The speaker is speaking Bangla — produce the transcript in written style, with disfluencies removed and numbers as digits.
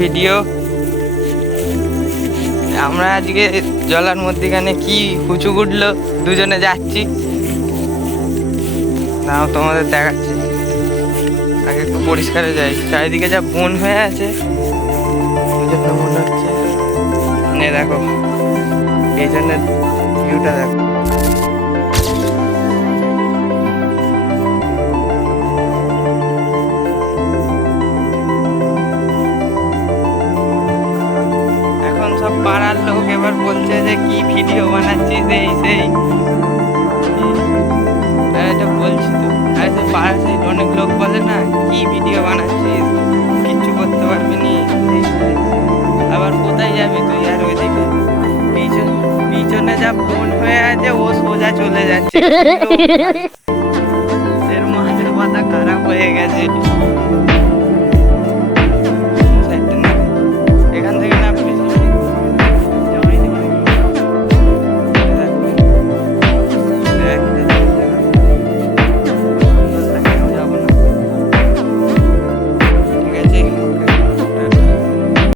ভিডিও। আমরা আজকে জলার মধ্যিখানে কি কুচু গুডলো দুজনে যাচ্ছি, নাও তোমাদের দেখাচ্ছি। আগে একটু পরিষ্কারে যাই, চারিদিকে যা বন হয়ে আছে ওই জন্য মনে হচ্ছে। নে দেখো, এই জন্য ভিউটা দেখো। এখন সব পাড়ার লোক এবার বলছে যে কি ভিডিও বানাচ্ছিস এই সেই। এটা বলছি তো, আরে সে পাড়ার সেই অনেক লোক বলে না কি ভিডিও বানাচ্ছিস, কিচ্ছু করতে পারবি নি। আবার কোথায় যাবি তুই আর ওইদিকে পিছনে যা ফোন হয়ে আছে ও সোজা চলে যাচ্ছে। এর মাথা খারাপ হয়ে গেছে।